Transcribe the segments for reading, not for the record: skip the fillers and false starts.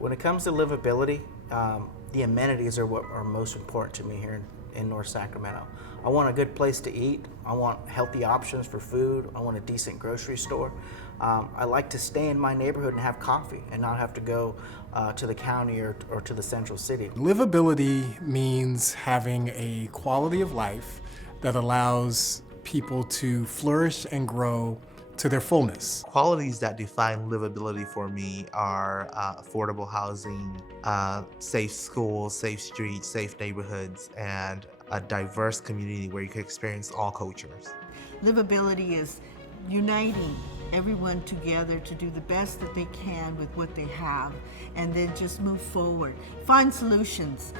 When it comes to livability, the amenities are what are most important to me here in North Sacramento. I want a good place to eat. I want healthy options for food. I want a decent grocery store. I like to stay in my neighborhood and have coffee and not have to go to the county or to the central city. Livability means having a quality of life that allows people to flourish and grow to their fullness. Qualities that define livability for me are affordable housing, safe schools, safe streets, safe neighborhoods, and a diverse community where you can experience all cultures. Livability is uniting everyone together to do the best that they can with what they have, and then just move forward. Find solutions.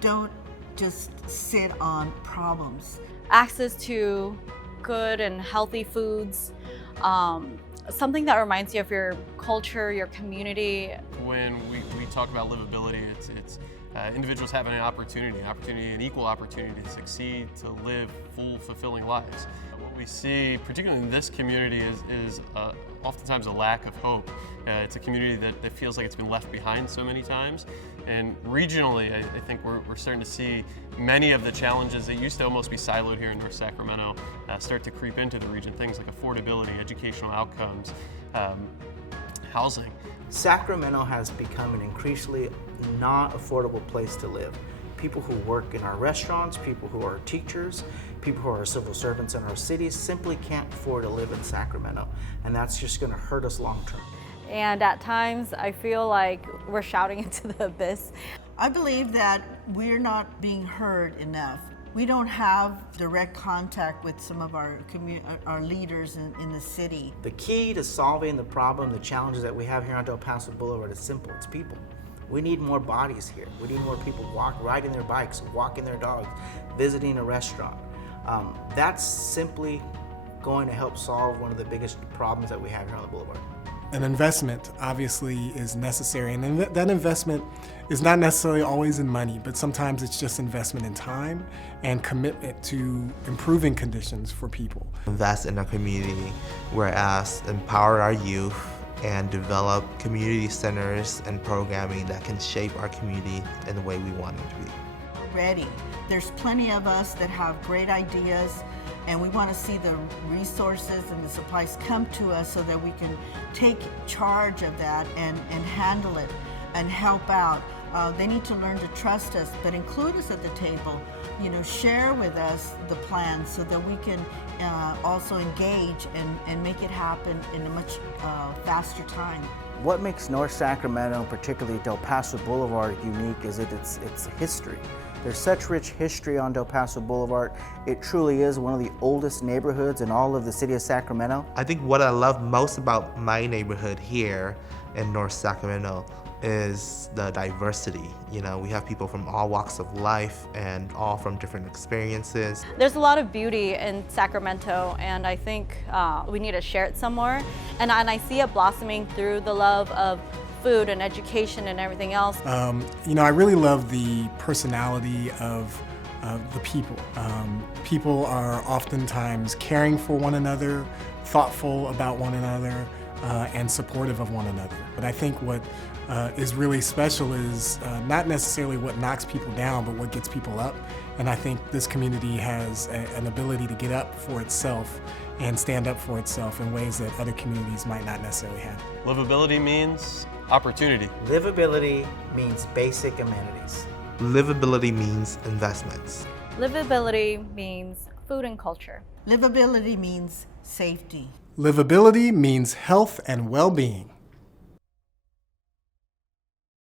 Don't just sit on problems. Access to good and healthy foods, something that reminds you of your culture, your community. When we talk about livability, it's individuals having an opportunity, an equal opportunity to succeed, to live full, fulfilling lives. What we see, particularly in this community, is oftentimes a lack of hope. It's a community that feels like it's been left behind so many times. And regionally, I think we're starting to see many of the challenges that used to almost be siloed here in North Sacramento start to creep into the region. Things like affordability, educational outcomes, housing. Sacramento has become an increasingly not affordable place to live. People who work in our restaurants, people who are teachers, people who are civil servants in our cities simply can't afford to live in Sacramento, and that's just going to hurt us long term. And at times I feel like we're shouting into the abyss. I believe that we're not being heard enough. We don't have direct contact with some of our leaders in the city. The key to solving the problem, the challenges that we have here on Del Paso Boulevard is simple. It's people. We need more bodies here. We need more people riding their bikes, walking their dogs, visiting a restaurant. That's simply going to help solve one of the biggest problems that we have here on the Boulevard. An investment obviously is necessary, and that investment is not necessarily always in money, but sometimes it's just investment in time and commitment to improving conditions for people. Invest in our community, whereas empower our youth and develop community centers and programming that can shape our community in the way we want it to be. Ready. There's plenty of us that have great ideas, and we want to see the resources and the supplies come to us so that we can take charge of that and handle it and help out. They need to learn to trust us, but include us at the table. Share with us the plans so that we can also engage and make it happen in a much faster time. What makes North Sacramento, particularly Del Paso Boulevard, unique is its history. There's such rich history on Del Paso Boulevard. It truly is one of the oldest neighborhoods in all of the city of Sacramento. I think what I love most about my neighborhood here in North Sacramento is the diversity. We have people from all walks of life and all from different experiences. There's a lot of beauty in Sacramento, and I think we need to share it somewhere. And I see it blossoming through the love of food and education and everything else. I really love the personality of the people. People are oftentimes caring for one another, thoughtful about one another, and supportive of one another. But I think what is really special is not necessarily what knocks people down, but what gets people up. And I think this community has an ability to get up for itself and stand up for itself in ways that other communities might not necessarily have. Livability means opportunity. Livability means basic amenities. Livability means investments. Livability means food and culture. Livability means safety. Livability means health and well-being.